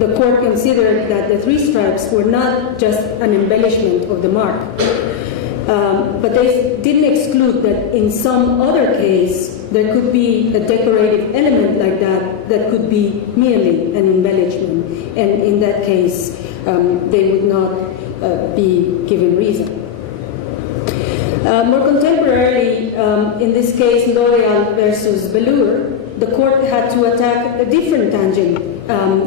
the court considered that the three stripes were not just an embellishment of the mark, but they didn't exclude that in some other case there could be a decorative element like that could be merely an embellishment, and in that case they would not be given reason. More contemporarily, in this case, L'Oreal versus Velour, the court had to attack a different tangent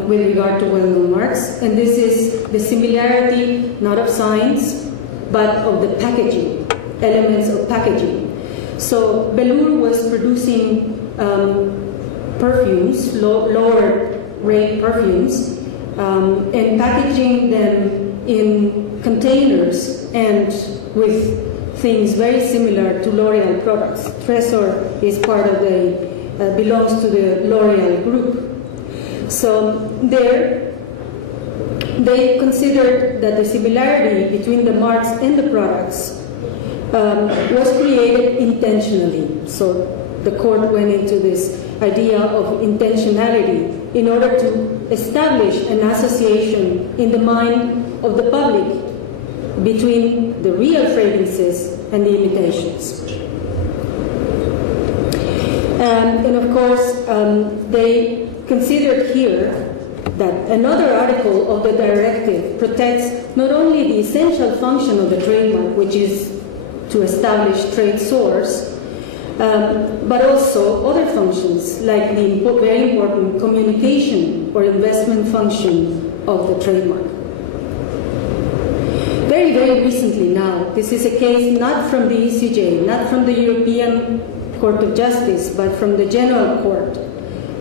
with regard to well-known marks, and this is the similarity not of signs, but of the packaging, elements of packaging. So Velour was producing perfumes, lower rate perfumes, and packaging them in containers and with things very similar to L'Oreal products. Tresor is part of belongs to the L'Oreal group. So there, they considered that the similarity between the marks and the products was created intentionally. So the court went into this idea of intentionality in order to establish an association in the mind of the public between the real fragrances and the imitations. And of course, they considered here that another article of the directive protects not only the essential function of the trademark, which is to establish trade source, but also other functions like the very important communication or investment function of the trademark. Very, very recently now, this is a case not from the ECJ, not from the European Court of Justice, but from the General Court,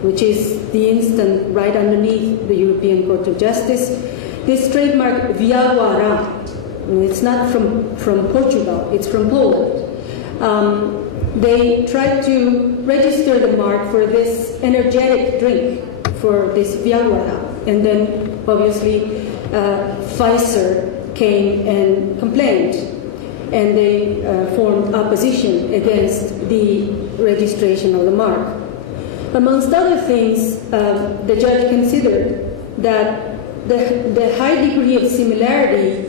which is the instant right underneath the European Court of Justice. This trademark Viaguara, it's not from Portugal, it's from Poland. They tried to register the mark for this energetic drink, for this Viaguara, and then obviously Pfizer came and complained, and they formed opposition against the registration of the mark. Amongst other things, the judge considered that the high degree of similarity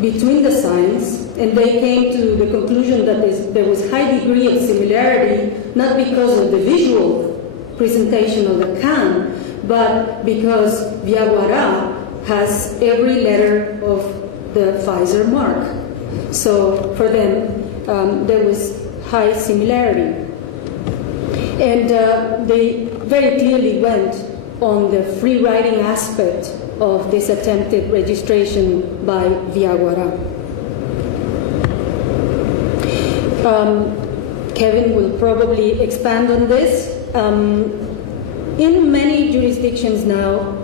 between the signs, and they came to the conclusion that there was high degree of similarity not because of the visual presentation of the can, but because Viaguara has every letter of the Pfizer mark. So for them, there was high similarity. And they very clearly went on the free writing aspect of this attempted registration by Viaguara. Kevin will probably expand on this. In many jurisdictions now,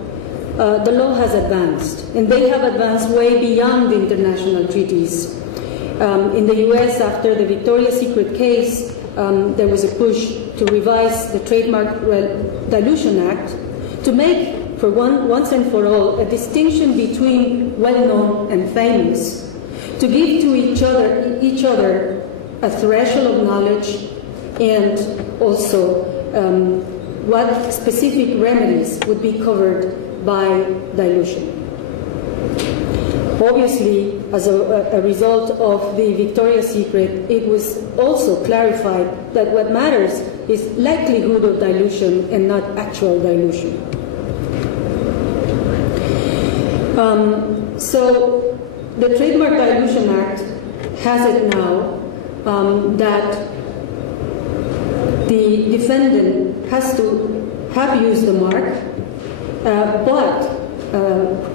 the law has advanced, and they have advanced way beyond the international treaties. In the US, after the Victoria's Secret case, there was a push to revise the Trademark Dilution Act to make, for once and for all, a distinction between well-known and famous, to give to each other a threshold of knowledge, and also what specific remedies would be covered by dilution. Obviously, as a result of the Victoria's Secret, it was also clarified that what matters is likelihood of dilution and not actual dilution. So the Trademark Dilution Act has it now that the defendant has to have used the mark, but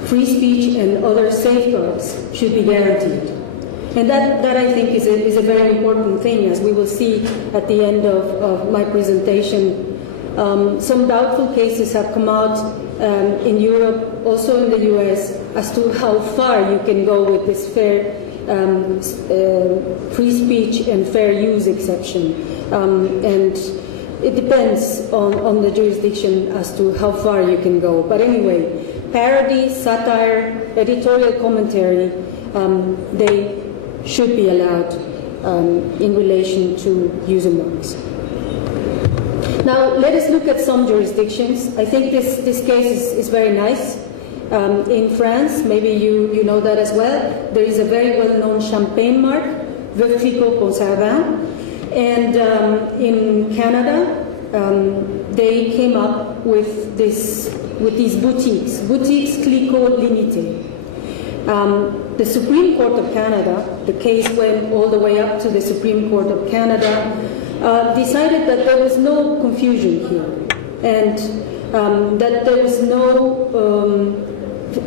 free speech and other safeguards should be guaranteed. And that I think is a very important thing, as we will see at the end of my presentation. Some doubtful cases have come out in Europe, also in the US, as to how far you can go with this free speech and fair use exception. And it depends on the jurisdiction as to how far you can go. But anyway, parody, satire, editorial commentary, they should be allowed in relation to user marks. Now, let us look at some jurisdictions. I think this case is very nice. In France, maybe you know that as well, there is a very well-known champagne mark, Veuve Clicquot Conservin. And in Canada, they came up with these boutiques Clicquot Limité. The Supreme Court of Canada, the case went all the way up to the Supreme Court of Canada, decided that there was no confusion here, and that there was no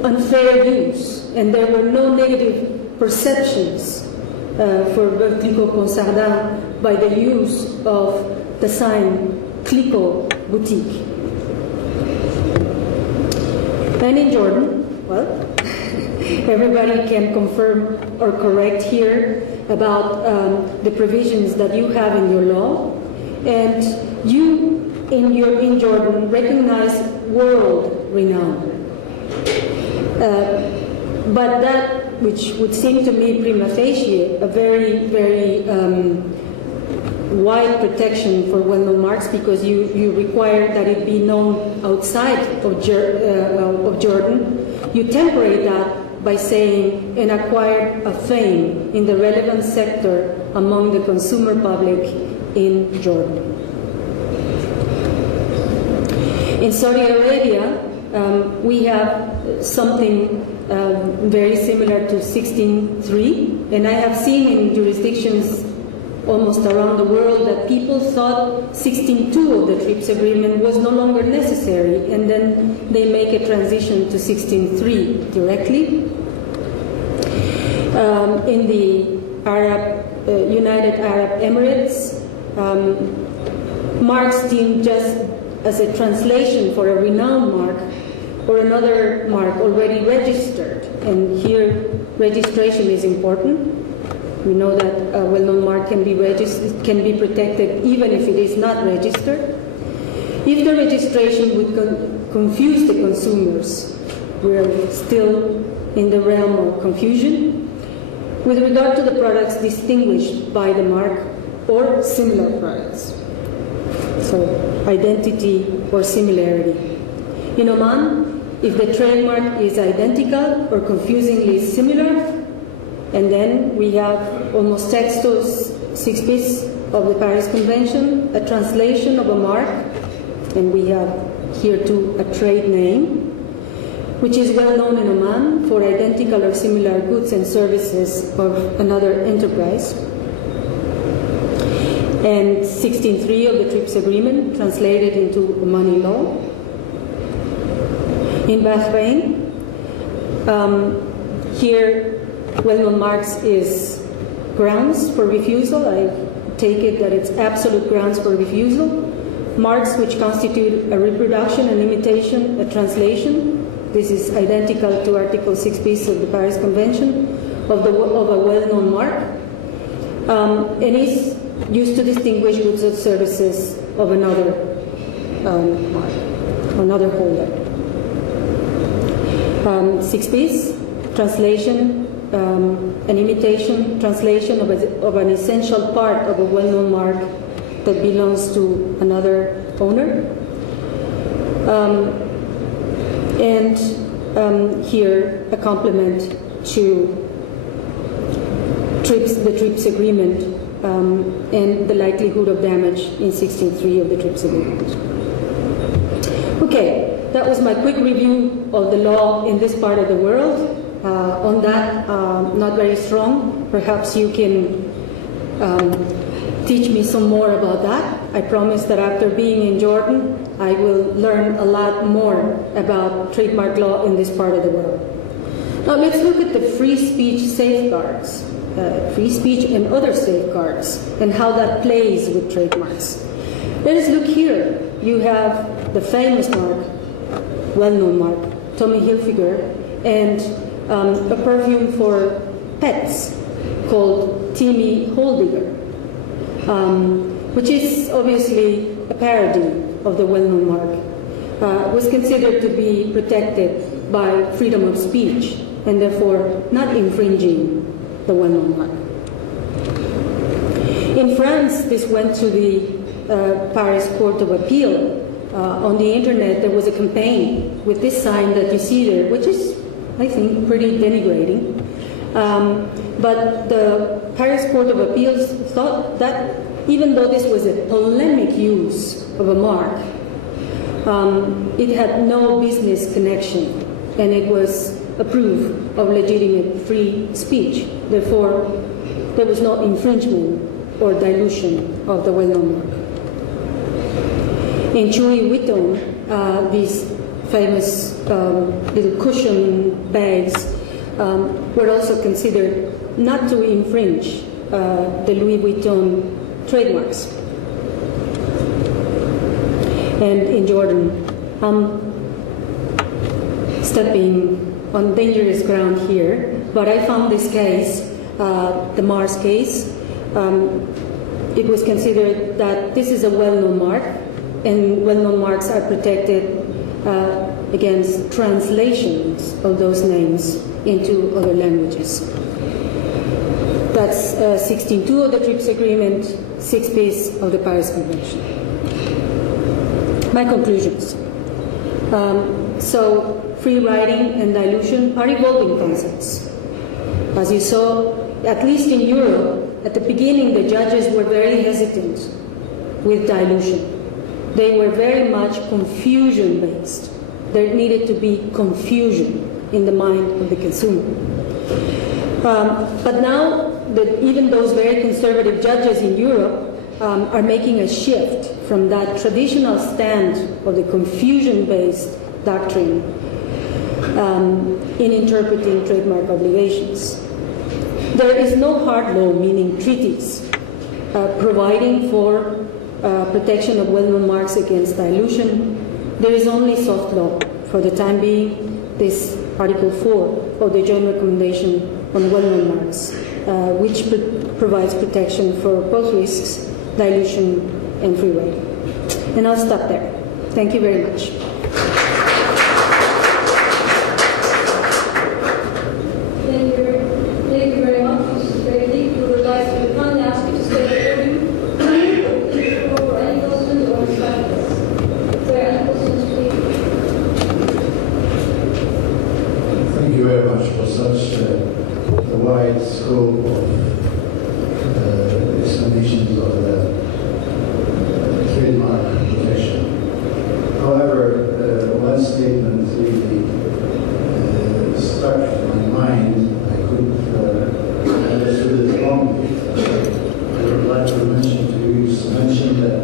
unfair use, and there were no negative perceptions for Veuve Clicquot Conservin by the use of the sign Clicquot Boutique. And in Jordan, well, everybody can confirm or correct here about the provisions that you have in your law, and you in Jordan recognize world renown. But that which would seem to me prima facie a very, very wide protection for well-known marks, because you require that it be known outside of Jordan. You temperate that by saying, and acquired a fame in the relevant sector among the consumer public in Jordan. In Saudi Arabia, we have something very similar to 16.3, and I have seen in jurisdictions almost around the world that people thought 16.2 of the TRIPS agreement was no longer necessary, and then they make a transition to 16.3 directly. In the United Arab Emirates, marks deemed just as a translation for a renowned mark or another mark already registered, and here registration is important. We know that a well-known mark can be registered, can be protected even if it is not registered. If the registration would confuse the consumers, we're still in the realm of confusion. With regard to the products distinguished by the mark or similar products, so identity or similarity. In Oman, if the trademark is identical or confusingly similar, and then we have almost texto 6 bis of the Paris Convention, a translation of a mark, and we have here too a trade name, which is well known in Oman for identical or similar goods and services of another enterprise. And 16.3 of the TRIPS agreement translated into Omani law. In Bahrain, here well-known marks is grounds for refusal. I take it that it's absolute grounds for refusal. Marks which constitute a reproduction, an imitation, a translation. This is identical to Article 6 bis of the Paris Convention of a well-known mark, and is used to distinguish goods or services of another mark, another holder. 6 bis, translation, an imitation, translation of an essential part of a well-known mark that belongs to another owner. And here a complement to the TRIPS agreement and the likelihood of damage in 16.3 of the TRIPS agreement. Okay, that was my quick review of the law in this part of the world. On that, not very strong. Perhaps you can teach me some more about that. I promise that after being in Jordan, I will learn a lot more about trademark law in this part of the world. Now let's look at the free speech safeguards, free speech and other safeguards, and how that plays with trademarks. Let us look here. You have the famous mark, well-known mark, Tommy Hilfiger, and a perfume for pets called Timmy Holdiger, which is obviously a parody of the well-known mark, was considered to be protected by freedom of speech and therefore not infringing the well-known mark. In France, this went to the Paris Court of Appeal, on the internet, there was a campaign with this sign that you see there, which is, I think, pretty denigrating. But the Paris Court of Appeals thought that even though this was a polemic use of a mark, it had no business connection, and it was a proof of legitimate free speech. Therefore, there was no infringement or dilution of the well-known mark. In Louis Vuitton, these famous little cushion bags were also considered not to infringe the Louis Vuitton trademarks. And in Jordan, I'm stepping on dangerous ground here, but I found this case, the Mars case. It was considered that this is a well-known mark, and well-known marks are protected against translations of those names into other languages. That's 16.2 of the TRIPS Agreement, 6bis of the Paris Convention. My conclusions. So, free riding and dilution are evolving concepts. As you saw, at least in Europe, at the beginning the judges were very hesitant with dilution. They were very much confusion-based. There needed to be confusion in the mind of the consumer. But now, even those very conservative judges in Europe are making a shift from that traditional stand of the confusion-based doctrine in interpreting trademark obligations. There is no hard law, meaning treaties, providing for protection of well-known marks against dilution. There is only soft law. For the time being, this Article 4 of the Joint Recommendation on Well-Known Marks, which provides protection for both risks, dilution, and free riding. And I'll stop there. Thank you very much. Thank you very much, Mrs. Bailey. We would like to kindly ask you to stay at the podium for any questions or discussions. If there are any questions, please. Thank you very much for such a wide scope of explanations of the trademark protection. However, one statement really stuck in my mind. I couldn't understood it wrongly. I would like to mention to you, you mentioned that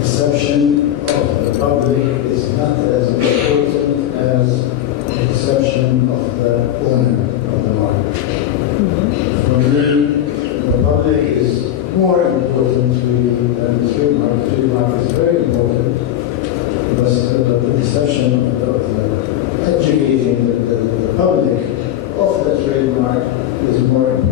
deception of the public is not as important as the deception of the owner of the mark. For me, the public is more important really than the trademark. The trademark is very important, but the deception of educating the public of the trademark is more important.